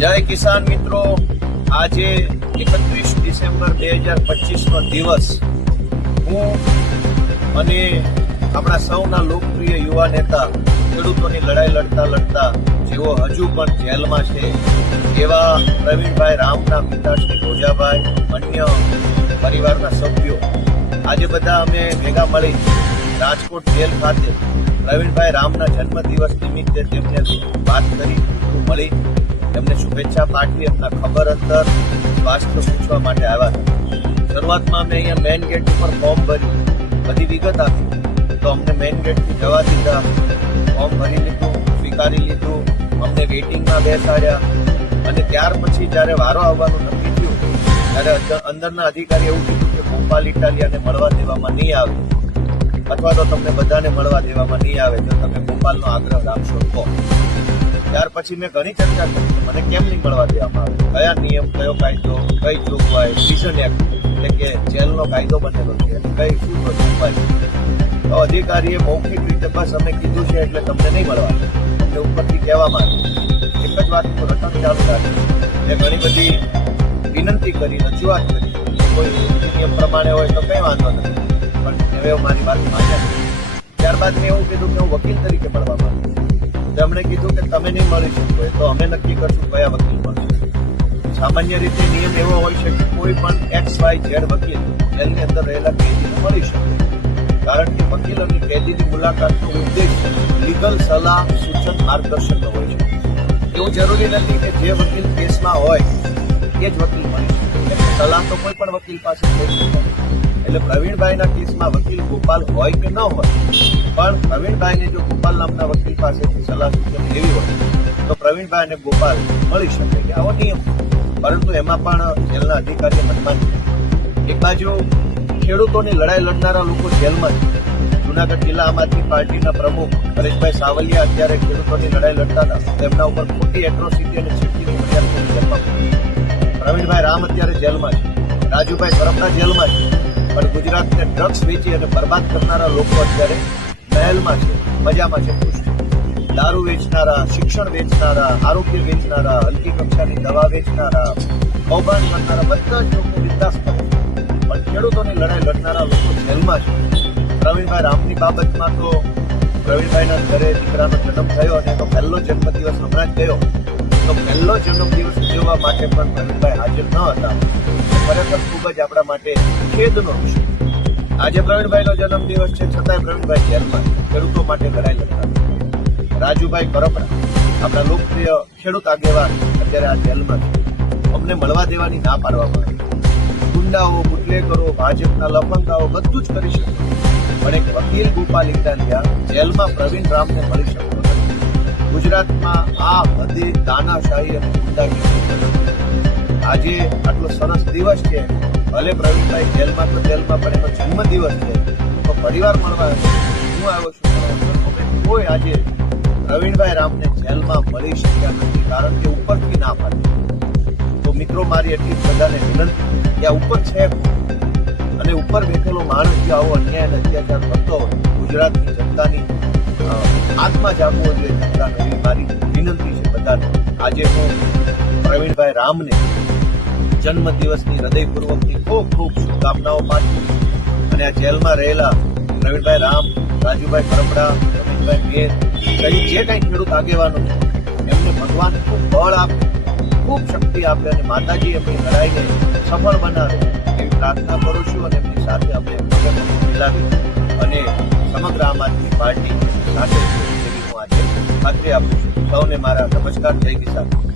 જય કિસાન મિત્રો, આજે એકત્રીસ ડિસેમ્બર બે હજાર પચીસનો દિવસ. હું અને આપણા સૌના લોકપ્રિય યુવા નેતા, ખેડૂતોની લડાઈ લડતા લડતા, જેઓ હજુ પણ જેલમાં છે, એવા પ્રવીણભાઈ રામના પિતા શ્રી ભોજાભાઈ અન્ય પરિવારના સભ્યો. આજે બધા અમે ભેગા મળી રાજકોટ જેલ ખાતે પ્રવીણભાઈ રામના જન્મદિવસ નિમિત્તે તેમને વાત કરી, મળી. એમને શુભેચ્છા પાઠવી એમના ખબર અંતર સ્વાસ્થ્ય પૂછવા માટે આવ્યા હતા. શરૂઆતમાં અમે અહીંયા મેઇન ગેટ ઉપર ફોર્મ ભર્યું. બધી વિગત આપી. તો અમને મેઇન ગેટથી જવા દીધા. ફોર્મ ભરી લીધું, સ્વીકારી લીધું. અમને વેઇટિંગમાં બેસાડ્યા. અને ત્યાર પછી જ્યારે વારો આવવાનું નક્કી થયું, ત્યારે અંદરના અધિકારી એવું કીધું કે ભોપાલ, ઇટાલિયાને મળવા દેવામાં નહીં આવે. અથવા તો તમને બધાને મળવા દેવામાં નહીં આવે. જો તમે ગોપાલનો આગ્રહ રાખશો તો. ત્યાર પછી મેં ઘણી ચર્ચા કરી મને કેમ નહીં મળવા દેવામાં આવે કયા નિયમ, કયો કાયદો, કઈ જોગવાઈ પ્રિઝન એક્ટ એટલે કે જેલનો કાયદો બનેલો છે કઈ જોગવાઈ તો અધિકારીએ મૌખિક રીતે બસ અમે કીધું છે એટલે તમને નહીં મળવા દે. અમને ઉપરથી કહેવામાં આવ્યું એક જ વાતનું રટણ ચાલુ રાખી મેં ઘણી બધી વિનંતી કરી, રજૂઆત કરી કોઈ નિયમ પ્રમાણે હોય તો કંઈ વાંધો નથી પણ હવે મારી વાત માન્યા. ત્યારબાદ મેં એવું કીધું કે હું વકીલ તરીકે મળવા માંગુ છું. તેમણે કીધું કે તમે નહીં મળી શકો એ તો અમે નક્કી કરશું કયા વકીલ મળશે સામાન્ય રીતે નિયમ એવો હોય છે કે કોઈ પણ એક્સ વાય ઝેડ વકીલ જેલની અંદર રહેલા કેદીને મળી શકે. કારણ કે વકીલ અને કેદીની મુલાકાતનો ઉદ્દેશ લીગલ સલાહ સૂચન માર્ગદર્શનનો હોય છે. એવું જરૂરી નથી કે જે વકીલ કેસમાં હોય એ જ વકીલ મળી શકે. સલાહ તો કોઈ પણ વકીલ પાસે મળી શકે. એટલે પ્રવીણભાઈના કેસમાં વકીલ ગોપાલ હોય કે ન હોય પણ પ્રવીણભાઈને જો ગોપાલ નામના વકીલ પાસેથી સલાહ સૂચન લેવી હોય, તો પ્રવીણભાઈ અને ગોપાલ મળી શકે કે આવો નિયમ. પરંતુ એમાં પણ જેલના અધિકારીએ મનમાં એક બાજુ ખેડૂતોની લડાઈ લડનારા લોકો જેલમાં જુનાગઢ જિલ્લા આમ આદમી પાર્ટીના પ્રમુખ પરેશભાઈ સાવલિયા અત્યારે ખેડૂતોની લડાઈ લડતા તેમના ઉપર ખોટી એટ્રોસિટી અને છેડતીની ફરિયાદ જેલમાં. પ્રવીણભાઈ રામ અત્યારે જેલમાં છે. રાજુભાઈ સરફના જેલમાં છે. પણ ગુજરાતને ડ્રગ્સ વેચી અને બરબાદ કરનારા લોકો અત્યારે મહેલમાં છે, મજામાં છે, ખુશ દારૂ વેચનારા, શિક્ષણ વેચનારા, આરોગ્ય વેચનારા, હલકી કક્ષાની દવા વેચનારા, કૌભાંડ કરનારા બધા જ લોકો છે. પણ ખેડૂતોની લડાઈ લડનારા લોકો જેલમાં છે. પ્રવીણભાઈ રામની બાબતમાં તો પ્રવીણભાઈના ઘરે દીકરાનો જન્મ થયો અને એનો પહેલો જન્મદિવસ હમણાં જ ગયો. તો પહેલો જન્મદિવસ ઉજવવા માટે પણ પ્રવીણભાઈ હાજર ન હતા. ખરેખર ખૂબ જ આપણા માટે ખેદનો વિષય આજે પ્રવીણભાઈનો જન્મદિવસ છે, છતાંય પ્રવીણભાઈ જેલમાં ખેડૂતો માટે લડાઈ લડતા રાજુભાઈ કરપડા આપણા લોકપ્રિય ખેડૂત આગેવાન, અત્યારે આ જેલમાં અમને મળવા દેવાની ના પાડવામાં આવી. ગુંડાઓ, બુટલેગરો, ભાજપના લફંગાઓ બધું જ કરી શકે. પણ એક વકીલ ગોપાલ ઇટાલિયા જેલમાં પ્રવીણ રામને મળી શકતો ગુજરાતમાં આ બધી તાનાશાહી અને ગુંડાગીરી. આજે આટલો સરસ દિવસ છે. ભલે પ્રવીણભાઈ જેલમાં તો જેલમાં પણ એનો જન્મદિવસ છે. તો પરિવાર મળવા હું આવ્યો છું. કોઈ આજે પ્રવીણભાઈ રામને જેલમાં મળી શક્યા નથી, કારણ કે ઉપરથી ના પાડી. તો મિત્રો, મારી એટલી બધાને વિનંતી કે આ ઉપર છે અને ઉપર બેઠેલો માણસ જે આવો અન્યાય અને અત્યાચાર કરતો ગુજરાતની જનતાની આત્મા જાગવો જોઈએ મારી વિનંતી છે બધાને. આજે હું પ્રવીણભાઈ રામને જન્મ દિવસની હૃદયપૂર્વકની ખૂબ ખૂબ શુભકામનાઓ પાઠવું અને આ જેલમાં રહેલા પ્રવીણભાઈ રામ, રાજુભાઈ પરમડા, રમેશભાઈ મેર, સહિત જે કાંઈ ખેડૂત આગેવાનો એમને ભગવાન ખૂબ બળ આપે, ખૂબ શક્તિ આપે અને માતાજી એમની લડાઈને સફળ બનાવે એવી પ્રાર્થના કરું છું અને એમની સાથે આપણે મિલાવી અને સમગ્ર આમ આદમી પાર્ટી સાથે આજે ખાતરી આપું છું. સૌને મારા નમસ્કાર. જય કિસાન.